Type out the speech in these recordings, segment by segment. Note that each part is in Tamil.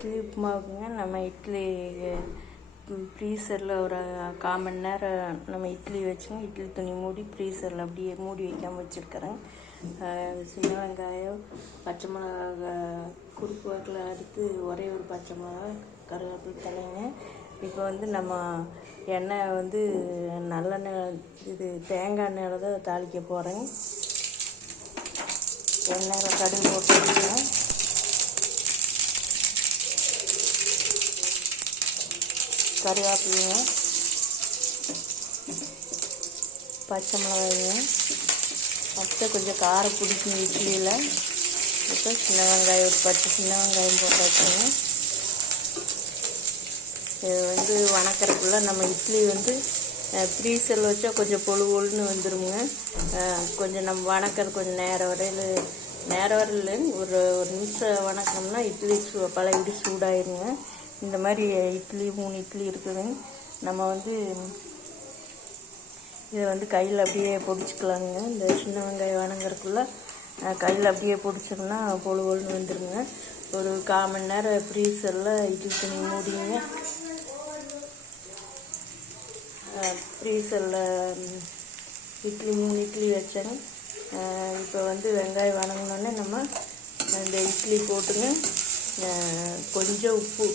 இட்லி உப்புமாவுக்குங்க நம்ம இட்லி ஃப்ரீசரில் ஒரு 1/4 மணி நேரம் நம்ம இட்லி வச்சுங்க. இட்லி துணி மூடி ஃப்ரீசரில் அப்படியே மூடி வைக்காமல் வச்சுருக்கிறேன். சின்ன வெங்காயம், பச்சை மிளகா குறுக்கு வாக்கில் அறுத்து ஒரே ஒரு பச்சை மிளகா, கருவேப்பிலை தலைங்க. இப்போ நம்ம எண்ணெய் நல்லெண்ணெய், இது தேங்காய் எண்ணெயில் தான் தாளிக்க போகிறேன். எண்ணெயில் கடுகு போட்டுருக்கேன். கருவேப்பிலைங்க, பச்சை மிளகாய்ங்க. ஃபஸ்ட்டு கொஞ்சம் காரம் பிடிக்கும் இட்லியில். இப்போ சின்ன வெங்காயம், ஒரு 10 சின்ன வெங்காயம் போட்டாச்சுங்க. இது வணக்கிறதுக்குள்ள நம்ம இட்லி ஃப்ரீசரில் வச்சா கொஞ்சம் பொழுன்னு வந்துடுங்க. கொஞ்சம் நம்ம வணக்கிறது கொஞ்சம் நேரம் வரையில் ஒரு நிமிஷம் வணக்கம்னா இட்லி பழையபடி சூடாயிருங்க. இந்த மாதிரி இட்லி 3 இட்லி இருக்குதுங்க. நம்ம இதை கையில் அப்படியே பொடிச்சிக்கலாங்க. இந்த சின்ன வெங்காயம் வணங்குறதுக்குள்ள கையில் அப்படியே பொடிச்சோம்னா பொழுன்னு வந்துடுங்க. ஒரு 1/4 மணி நேரம் ஃப்ரீசரில் இட்லி துணி மூடிங்க. ஃப்ரீசரில் இட்லி 3 இட்லி வச்சேங்க. இப்போ வெங்காயம் வணங்கினோடனே நம்ம இந்த இட்லி போட்டுங்க. கொஞ்சம் உப்பு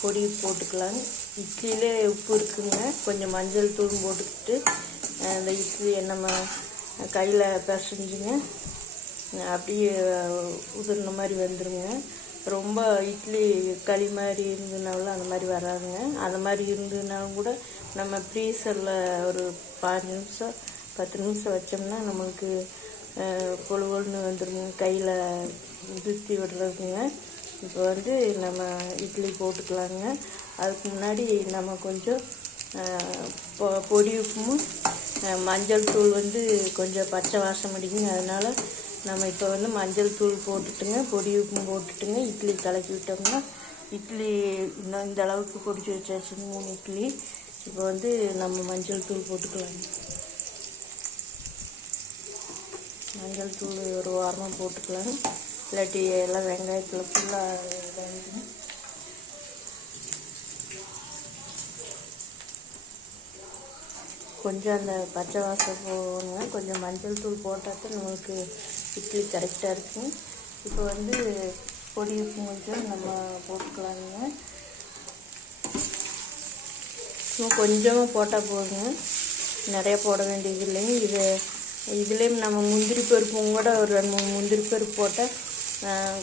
பொடி போட்டுக்கலாங்க. இட்லியிலே உப்பு இருக்குங்க. கொஞ்சம் மஞ்சள் தூள் போட்டுக்கிட்டு அந்த இட்லியை நம்ம கையில் பிசைஞ்சுங்க. அப்படியே உதிர்ன மாதிரி வந்துடுங்க. ரொம்ப இட்லி களி மாதிரி இருந்ததுனாலும் அந்த மாதிரி வராதுங்க. அந்த மாதிரி இருந்ததுனாலும் கூட நம்ம ஃப்ரீசரில் ஒரு 5 நிமிஷம் 10 நிமிஷம் வச்சோம்னா நம்மளுக்கு பொழுன்னு வந்துடுங்க, கையில் உதிர்த்தி விடுறதுங்க. இப்போ நம்ம இட்லி போட்டுக்கலாங்க. அதுக்கு முன்னாடி நம்ம கொஞ்சம் பொடி உப்பும் மஞ்சள் தூள் கொஞ்சம் பச்சை வாசம் அடிக்குங்க. அதனால் நம்ம இப்போ மஞ்சள் தூள் போட்டுட்டுங்க, பொடி உப்பும் போட்டுட்டுங்க, இட்லி கலக்கி விட்டோம்னா இட்லி இன்னும் இந்த அளவுக்கு பொடிச்சு வச்சாச்சு 3 இட்லி. இப்போ நம்ம மஞ்சள் தூள் போட்டுக்கலாங்க. மஞ்சள் தூள் ஒரு வாரமாக போட்டுக்கலாங்க. இல்லாட்டி எல்லாம் வெங்காயத்தில் ஃபுல்லாக இதாகிடுங்க. கொஞ்சம் அந்த பச்சை வாசம் போகணுங்க. கொஞ்சம் மஞ்சள் தூள் போட்டால் தான் நம்மளுக்கு இட்லி கரெக்டாக இருக்குங்க. இப்போ பொடி உப்பு கொஞ்சம் நம்ம போட்டுக்கலாங்க. கொஞ்சமாக போட்டால் போதுங்க, நிறைய போட வேண்டியது இல்லைங்க. இதுலேயும் நம்ம முந்திரி பருப்பும் கூட ஒரு 2-3 முந்திரி பருப்பு போட்டால்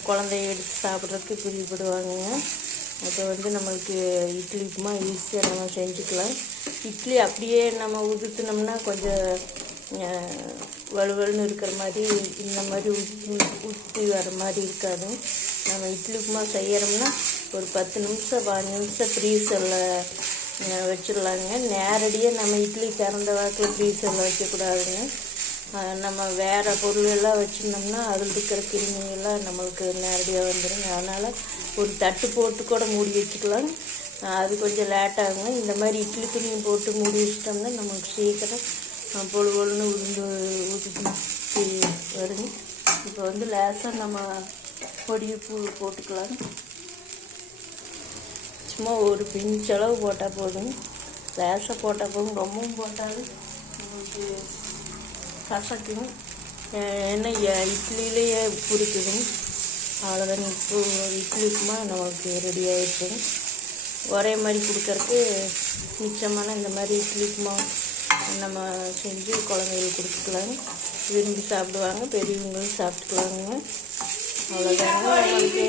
குழந்தைய எடுத்து சாப்பிட்றதுக்கு பிரியப்படுவாங்க. அதை நம்மளுக்கு இட்லி உப்புமா ஈஸியாக நம்ம செஞ்சுக்கலாம். இட்லி அப்படியே நம்ம உதுத்துனோம்னா கொஞ்சம் வலுவலுன்னு இருக்கிற மாதிரி, இந்த மாதிரி ஊற்றி வர மாதிரி இருக்காது. நம்ம இட்லி உப்புமா செய்கிறோம்னா ஒரு 10 நிமிஷம் 15 நிமிஷம் ஃப்ரீசரில் வச்சிடலாங்க. நேரடியாக நம்ம இட்லி திறந்த வாக்கில் ஃப்ரீசரில் வைக்கக்கூடாதுங்க. நம்ம வேறு பொருளெல்லாம் வச்சுருந்தோம்னா அதில் இருக்கிற கிருமியெல்லாம் நம்மளுக்கு நேரடியாக வந்துடுங்க. அதனால் ஒரு தட்டு போட்டு கூட மூடி வச்சுக்கலாம். அது கொஞ்சம் லேட்டாகுங்க. இந்த மாதிரி இட்லி துணியும் போட்டு மூடி வச்சிட்டோம்னா நம்மளுக்கு சீக்கிரம் பொழுன்னு ஊற்றி வருங்க. இப்போ லேசாக நம்ம பொடி உப்பு போட்டுக்கலாம். சும்மா ஒரு பிஞ்சளவு போட்டால் போதும், லேசாக போட்டால் போதும். ரொம்பவும் போட்டாலும் நம்மளுக்கு கசக்கும். ஏன்னா இட்லியிலேயே உப்பு இருக்குதுங்க. அவ்வளோதான், இட்லி உப்புமா நம்மளுக்கு ரெடி ஆகிடுச்சுங்க. ஒரே மாதிரி கொடுக்கறதுக்கு மிச்சமான இந்த மாதிரி இட்லி உப்புமா நம்ம செஞ்சு குழந்தைகளுக்கு கொடுத்துக்கலாங்க. விரும்பி சாப்பிடுவாங்க, பெரியவங்களும் சாப்பிட்டுக்கலாங்க. அவ்வளோதாங்க நம்மளுக்கு.